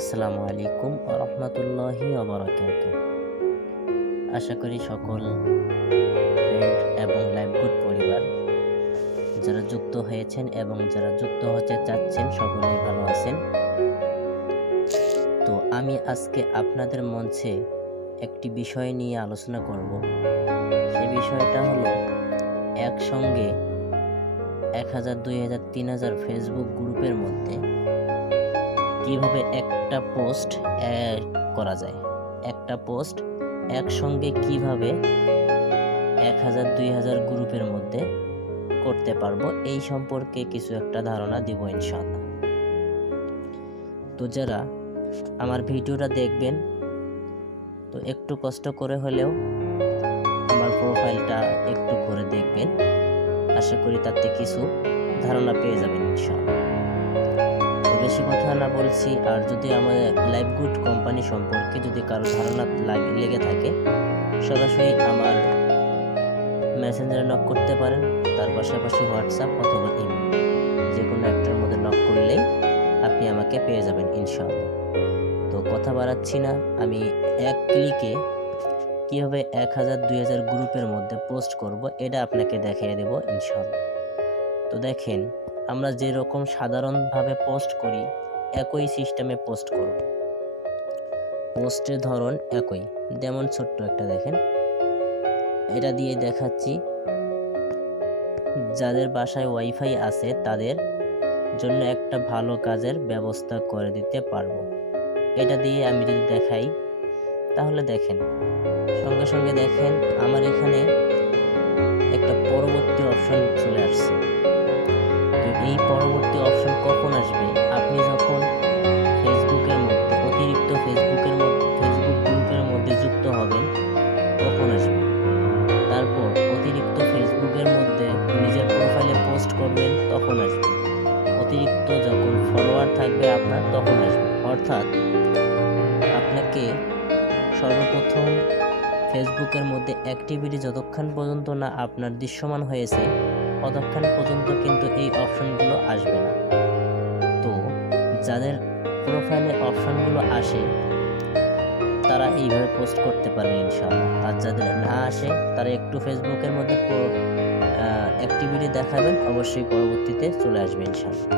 আসসালামু আলাইকুম ওয়া রাহমাতুল্লাহি ওয়া বারাকাতুহু। আশা করি সকল ফ্রেন্ড এবং লাইভগুড পরিবার যারা যুক্ত হয়েছেন এবং যারা যুক্ত হতে চাচ্ছেন সকলেই ভালো আছেন। তো আমি আজকে আপনাদের মঞ্চে একটি বিষয় নিয়ে আলোচনা করব। সেই বিষয়টা হলো একসঙ্গে 1000, 2000, 3000 ফেসবুক গ্রুপের মধ্যে কিভাবে একটা পোস্ট করা যায়। একটা পোস্ট একসঙ্গে কিভাবে 1000, 2000 গ্রুপের মধ্যে করতে পারবো এই সম্পর্কে কিছু একটা ধারণা দিব ইনশাআল্লাহ। তো যারা আমার ভিডিওটা দেখবেন তো একটু কষ্ট করে হলেও আমার প্রোফাইলটা একটু করে দেখবেন। আশা করি তাতে কিছু ধারণা পেয়ে যাবেন ইনশাআল্লাহ। তো বেশি কথা না বলছি, আর যদি আমাদের লাইভগুড কোম্পানি সম্পর্কে যদি কারো ধারণা লেগে থাকে সরাসরি আমার মেসেঞ্জারে নক করতে পারেন। তার পাশাপাশি হোয়াটসঅ্যাপ অথবা ইমেল যে কোনো একটার মধ্যে নক করলেই আপনি আমাকে পেয়ে যাবেন ইনশাআল্লাহ। তো কথা বাড়াচ্ছি না, আমি এক ক্লিকে কীভাবে 1000, 2000 গ্রুপের মধ্যে পোস্ট করব এটা আপনাকে দেখিয়ে দেব ইনশাআল্লাহ। তো দেখেন, আমরা যেরকম সাধারণভাবে পোস্ট করি একই সিস্টেমে পোস্ট করব। পোস্টের ধরন একই, যেমন ছোট্ট একটা দেখেন, এটা দিয়ে দেখাচ্ছি যাদের বাসায় ওয়াইফাই আছে তাদের জন্য একটা ভালো কাজের ব্যবস্থা করে দিতে পারবো। এটা দিয়ে আমি যদি দেখাই তাহলে দেখেন সঙ্গে সঙ্গে দেখেন আমার এখানে একটা পরবর্তী অপশন চলে আসছে। তো এই পরবর্তী অপশন কখন আসবে? আপনি যখন ফেসবুকের মধ্যে অতিরিক্ত ফেসবুক গ্রুপের মধ্যে যুক্ত হবেন তখন আসবে। তারপর অতিরিক্ত ফেসবুকের মধ্যে নিজের প্রোফাইলে পোস্ট করবেন তখন আসবে। অতিরিক্ত যখন ফলোয়ার থাকবে আপনার তখন আসবে। অর্থাৎ আপনাকে সর্বপ্রথম ফেসবুকের মধ্যে অ্যাক্টিভিটি যতক্ষণ পর্যন্ত না আপনার দৃশ্যমান হয়েছে ততক্ষণ পর্যন্ত কিন্তু এই অপশনগুলো আসবে না। তো যাদের প্রোফাইলে অপশনগুলো আসে তারা এইভাবে পোস্ট করতে পারেন ইনশাআল্লাহ। আর যাদের না আসে তারা একটু ফেসবুকের মধ্যে অ্যাক্টিভিটি দেখাবেন, অবশ্যই পরবর্তীতে চলে আসবে ইনশাআল্লাহ।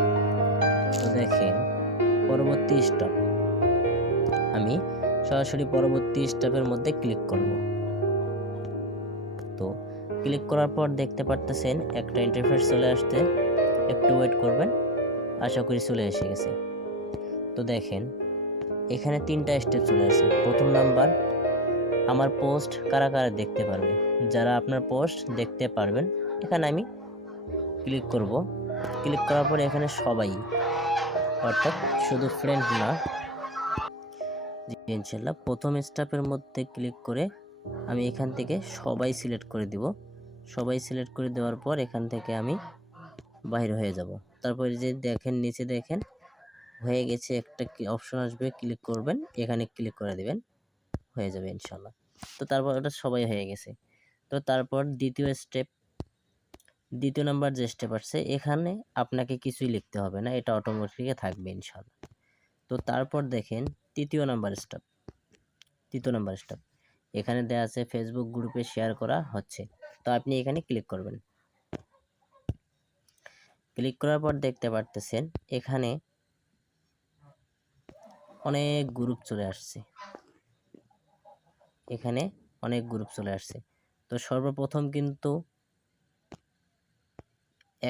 তো দেখেন পরবর্তী স্টেপ, আমি সরাসরি পরবর্তী স্টেপের মধ্যে ক্লিক করব। তো ক্লিক করার পর দেখতে পারতেছেন একটা ইন্টারফেস চলে আসতে, একটু ওয়েট করবেন, আশা করি চলে এসে গেছে। তো দেখেন এখানে 3টা স্টেপ চলে আসছে। প্রথম নাম্বার, আমার পোস্ট কারা কারা দেখতে পারবে। যারা আপনার পোস্ট দেখতে পারবেন এখানে আমি ক্লিক করব। ক্লিক করার পর এখানে সবাই, অর্থাৎ শুধু ফ্রেন্ড না, ইনশাআল্লাহ প্রথম স্টেপের মধ্যে ক্লিক করে আমি এখান থেকে সবাই সিলেক্ট করে দিব। সবাই সিলেক্ট করে দেওয়ার পর এখান থেকে আমি বাইরে হয়ে যাব। তারপরে যে দেখেন নিচে দেখেন হয়ে গেছে, একটা অপশন আসবে, ক্লিক করবেন, এখানে ক্লিক করে দিবেন, হয়ে যাবে ইনশাআল্লাহ। তো তারপর ওটা সবাই হয়ে গেছে। তো তারপর দ্বিতীয় নাম্বার যে স্টেপ আসছে, এখানে আপনাকে কিছুই লিখতে হবে না, এটা অটোমেটিক থাকবে ইনশাআল্লাহ। তো তারপর দেখেন তৃতীয় নাম্বার স্টেপ, এখানে দেওয়া আছে ফেসবুক গ্রুপে শেয়ার করা হচ্ছে। তো আপনি এখানে ক্লিক করবেন। ক্লিক করার পর দেখতে পারতেছেন এখানে অনেক গ্রুপ চলে আসছে। তো সর্বপ্রথম কিন্তু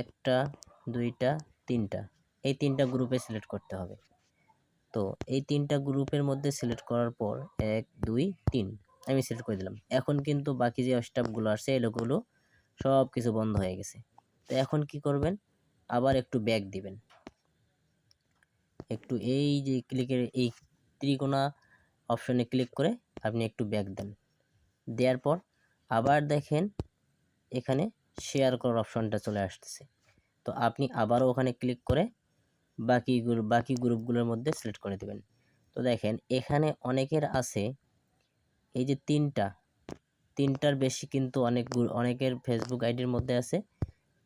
1টা 2টা 3টা এই 3টা গ্রুপে সিলেক্ট করতে হবে। তো এই 3টা গ্রুপের মধ্যে সিলেক্ট করার পর 1 2 3 আমি সিলেক্ট করে দিলাম। এখন কিন্তু বাকি যে স্টেপগুলো আসছে এগুলো সব কিছু বন্ধ হয়ে গেছে। তো এখন কি করবেন, আবার একটু ব্যাক দিবেন। একটু এই যে ক্লিকের এই ত্রিকোণা অপশনে ক্লিক করে আপনি একটু ব্যাক দেন। দেওয়ার পর আবার দেখেন এখানে শেয়ার করার অপশনটা চলে আসতেছে। তো আপনি আবারও ওখানে ক্লিক করে বাকি গ্রুপগুলোর মধ্যে সিলেক্ট করে দিবেন। তো দেখেন এখানে অনেকের আছে এই যে 3টার বেশি, কিন্তু অনেকের ফেসবুক আইডির মধ্যে আছে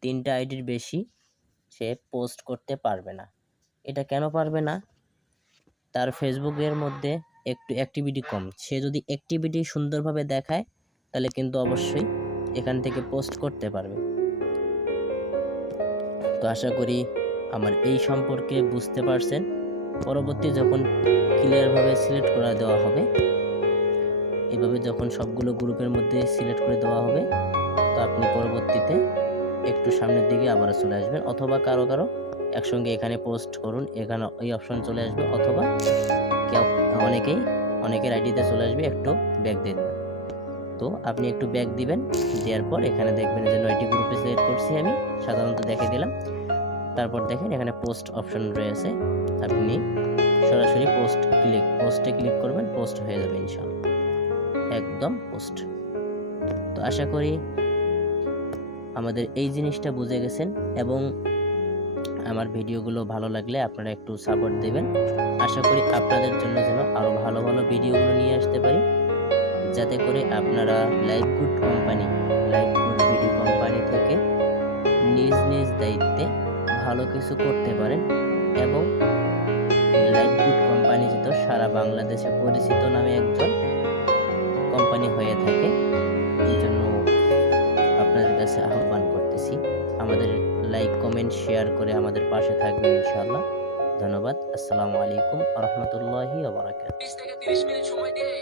3টা আইডির বেশি সে পোস্ট করতে পারবে না। এটা কেন পারবে না? তার ফেসবুকের মধ্যে একটু অ্যাক্টিভিটি কম, সে যদি অ্যাক্টিভিটি সুন্দরভাবে দেখায় তাহলে কিন্তু অবশ্যই এখান থেকে পোস্ট করতে পারবে। তো আশা করি আমার এই সম্পর্কে বুঝতে পারছেন। পরবর্তী যখন ক্লিয়ারভাবে সিলেক্ট করে দেওয়া হবে, এভাবে যখন সবগুলো গ্রুপের মধ্যে সিলেক্ট করে দেওয়া হবে, তো আপনি পরবর্তীতে একটু সামনের দিকে আবার চলে আসবেন, অথবা কারো একসঙ্গে এখানে পোস্ট করুন, এখানে এই অপশন চলে আসবে, অথবা কেউ অনেকের আইডিতে চলে আসবে, একটু ব্যাক দিয়ে দেবেন। তো আপনি একটু ব্যাক দিবেন, দেওয়ার পর এখানে দেখবেন যে 9টি গ্রুপে সিলেক্ট করছি আমি, সাধারণত দেখে দিলাম। তারপর দেখেন এখানে পোস্ট অপশন রয়েছে, আপনি সরাসরি পোস্টে ক্লিক করবেন, পোস্ট হয়ে যাবে ইনশাআল্লাহ, একদম পোস্ট। তো আশা করি আমাদের এই জিনিসটা বুঝে গেছেন, এবং আমার ভিডিওগুলো ভালো লাগলে আপনারা একটু সাপোর্ট দেবেন। আশা করি আপনাদের জন্য যেন আরও ভালো ভালো ভিডিওগুলো নিয়ে আসতে পারি, যাতে করে আপনারা লাইভগুড ভিডিও কোম্পানি থেকে নিজ দায়িত্বে ভালো কিছু করতে পারেন, এবং লাইভগুড কোম্পানি যেহেতু সারা বাংলাদেশে পরিচিত নামে একজন কোম্পানি হয়ে থাকে, এই জন্য আপনাদের কাছে আহ্বান করতেছি, আমাদের লাইক কমেন্ট শেয়ার করে আমাদের পাশে থাকবেন ইনশাআল্লাহ। ধন্যবাদ। আসসালামু আলাইকুম ওয়া রাহমাতুল্লাহি ওয়া বারাকাতুহু। 20 থেকে 30 মিনিট সময় দিয়ে